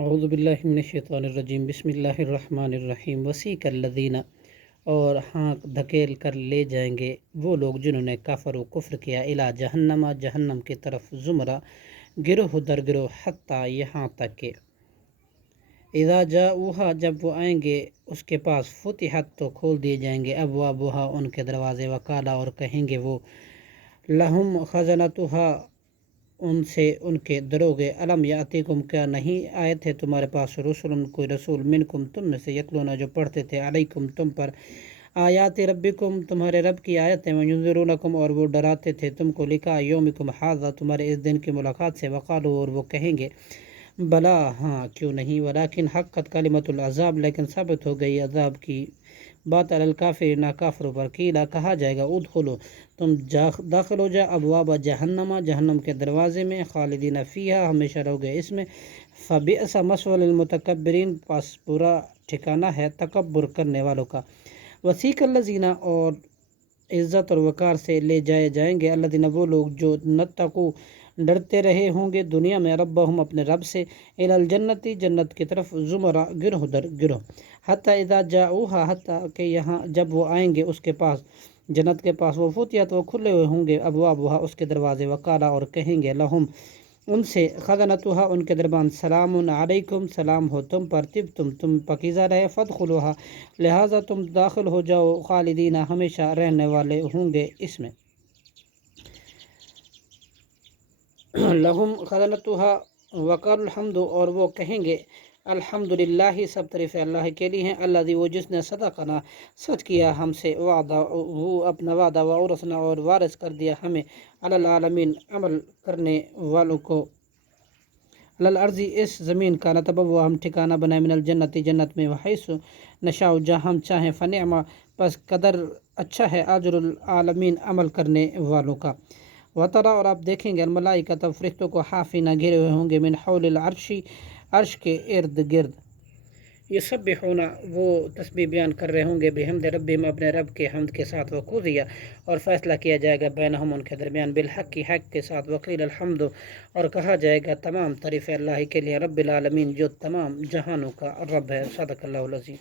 اعوذ باللہ من الشیطان الرجیم بسم اللہ الرحمن الرحیم وسیق الذین، اور ہانک دھکیل کر لے جائیں گے وہ لوگ جنہوں نے کفر و کفر کیا، الی جہنم، جہنم کی طرف، زمرہ گروہ در گروہ، حتیٰ یہاں تک کہ اذا جاؤہا، جب وہ آئیں گے اس کے پاس، فتحت تو کھول دیے جائیں گے، ابوابہا ان کے دروازے، وقالا اور کہیں گے وہ، لہم خزنتہا ان سے ان کے دروغے، علم یاتیکم کیا نہیں آئے تھے تمہارے پاس، رسول کوئی رسول، منکم تم میں سے، یتلونا جو پڑھتے تھے، علیکم تم پر، آیات ربکم تمہارے رب کی آیتیں، وینذرونکم اور وہ ڈراتے تھے تم کو، لقاء یومکم ھذا تمہارے اس دن کی ملاقات سے، وقالو اور وہ کہیں گے، بلا ہاں کیوں نہیں، ولیکن حقت کلمۃ العذاب لیکن ثابت ہو گئی عذاب کی بات، علی الکافرین کافروں پر، قیلا کہا جائے گا، ادخلو تم داخل ہو جا، ابواب جہنم جہنم کے دروازے میں، خالدین فیہا ہمیشہ رہو گے اس میں، فبئس مثوی المتکبرین پس برا ٹھکانہ ہے تکبر کرنے والوں کا، وسیق الذین اور عزت اور وقار سے لے جائے جائیں گے، الذین وہ لوگ جو نتقوا ڈرتے رہے ہوں گے دنیا میں، ربہم اپنے رب سے، الی الجنت جنت کی طرف، زمرہ گروہ در گروہ، حتی اذا جاؤہا حتیٰ کہ یہاں جب وہ آئیں گے اس کے پاس، جنت کے پاس، وہ فتحت وہ کھلے ہوئے ہوں گے، ابوابہا اس کے دروازے، وقالا اور کہیں گے، لہم ان سے، خزنتہا ان کے دربان، سلام علیکم سلام ہو تم پر، تم پاکیزہ رہے، فادخلوہا لہذا تم داخل ہو جاؤ، خالدین ہمیشہ رہنے والے ہوں گے اس میں، لہم خزنتہا وقال الحمد اور وہ کہیں گے، الحمدللہ سب تعریف اللہ کے لیے ہیں، الذی وہ جس نے صدقنا سچ کیا ہم سے، وعدہ وہ اپنا وعدہ، وورثنا اور وارث کر دیا ہمیں، علی العالمین عمل کرنے والوں کو، علی الارض اس زمین کا، نتبوء ہم ٹھکانہ بنائے، من الجنت جنت میں، وحیث نشاء جہاں ہم چاہیں، فنعم پس قدر اچھا ہے، اجر العالمین عمل کرنے والوں کا، وترا اور آپ دیکھیں گے، الملائکۃ فرشتوں کو، حافین گھرے ہوئے ہوں گے، من حول العرش عرش کے ارد گرد، یسبحون وہ تسبیح بیان کر رہے ہوں گے، بحمد ربہم اپنے رب کے حمد کے ساتھ، وقضی اور فیصلہ کیا جائے گا، بینہم ان کے درمیان، بالحق حق کے ساتھ، وقیل الحمد اور کہا جائے گا تمام تعریف اللہ کے لیے، رب العالمین جو تمام جہانوں کا رب ہے، صدق اللہ العظیم۔